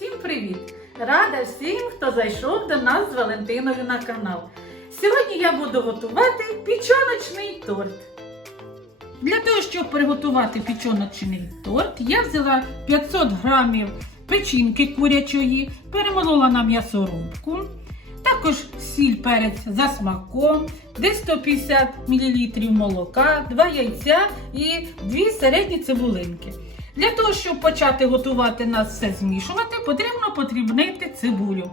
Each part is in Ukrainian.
Всім привіт! Рада всім, хто зайшов до нас з Валентиною на канал. Сьогодні я буду готувати пічоночний торт. Для того, щоб приготувати пічоночний торт, я взяла 500 грамів печінки курячої, перемолола на м'ясорубку, також сіль перець за смаком, десь 150 мл молока, 2 яйця і 2 середні цибулинки. Для того, щоб почати готувати нас все змішувати, потрібно подрібнити цибулю.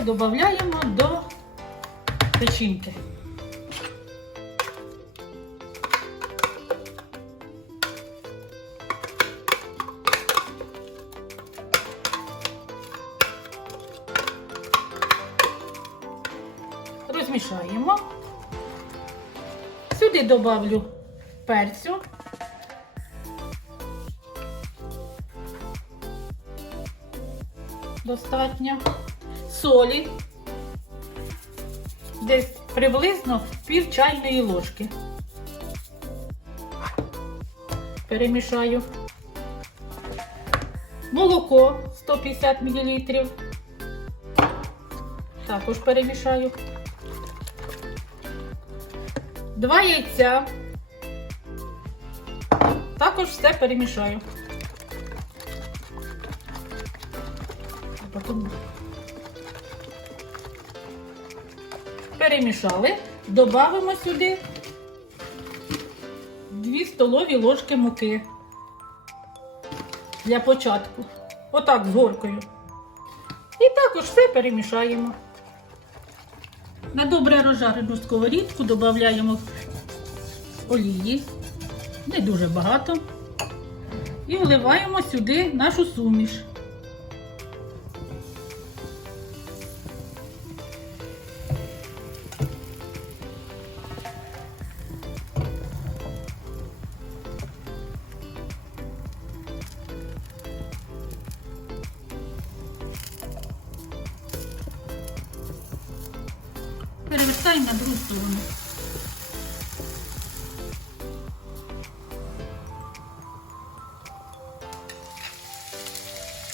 І додаємо до печінки. Сюди добавлю перцю. Достатньо. Солі. Десь приблизно пів чайної ложки. Перемішаю. Молоко 150 мл. Також перемішаю. Два яйця. Також все перемішаю. Потім перемішали. Добавимо сюди 2 столові ложки муки для початку. Отак з горкою. І також все перемішаємо. На добре розжарену сковорідку додаємо олії, не дуже багато. І вливаємо сюди нашу суміш. Перевертаємо на другу сторону.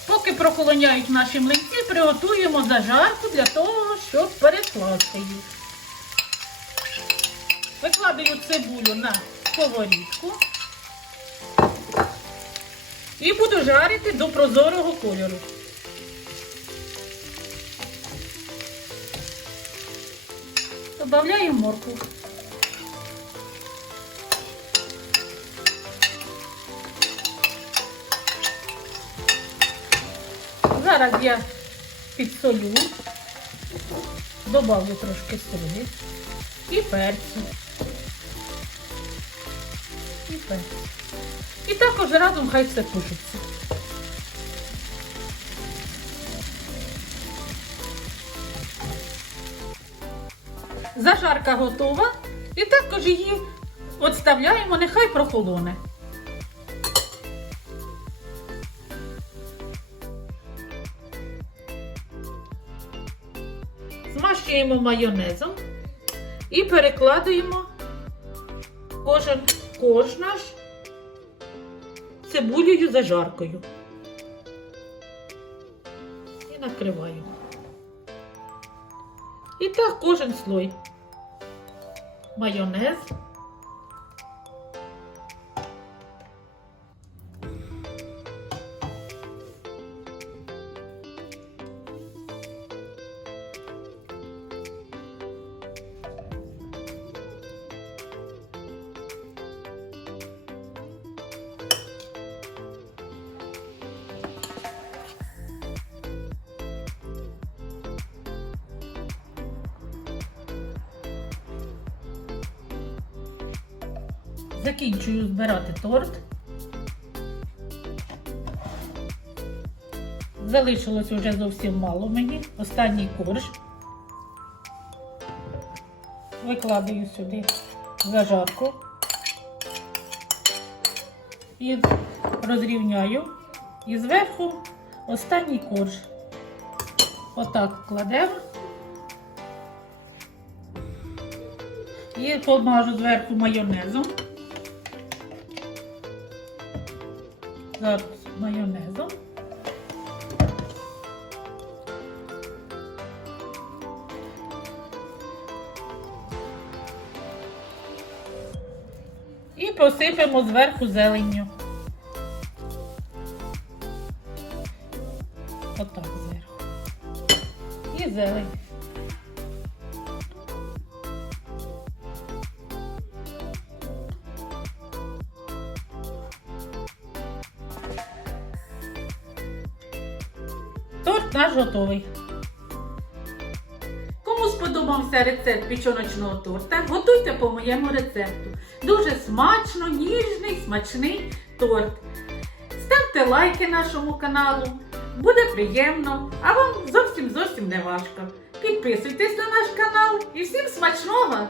Поки прохолоняють наші млинці, приготуємо зажарку для того, щоб перекласти їх. Викладаю цибулю на сковорідку і буду жарити до прозорого кольору. Добавляю моркву. Зараз я підсолю, добавлю трошки солі і перцю. І перцю. І також разом хай все тушиться. Зажарка готова. І також її відставляємо, нехай прохолоне. Змащуємо майонезом і перекладуємо кожен корж наш цибулею зажаркою. І накриваємо. І так кожен слой. Майонез. Закінчую збирати торт. Залишилось вже зовсім мало мені. Останній корж. Викладаю сюди зажарку і розрівняю. І зверху останній корж. Отак кладемо І помажу зверху майонезом. Зараз майонезом. І посипемо зверху зеленню. Отак зверху. І зелень. Торт наш готовий. Кому сподобався рецепт пічоночного торта, готуйте по моєму рецепту. Дуже смачно, ніжний, смачний торт. Ставте лайки нашому каналу. Буде приємно, а вам зовсім зовсім не важко. Підписуйтесь на наш канал і всім смачного!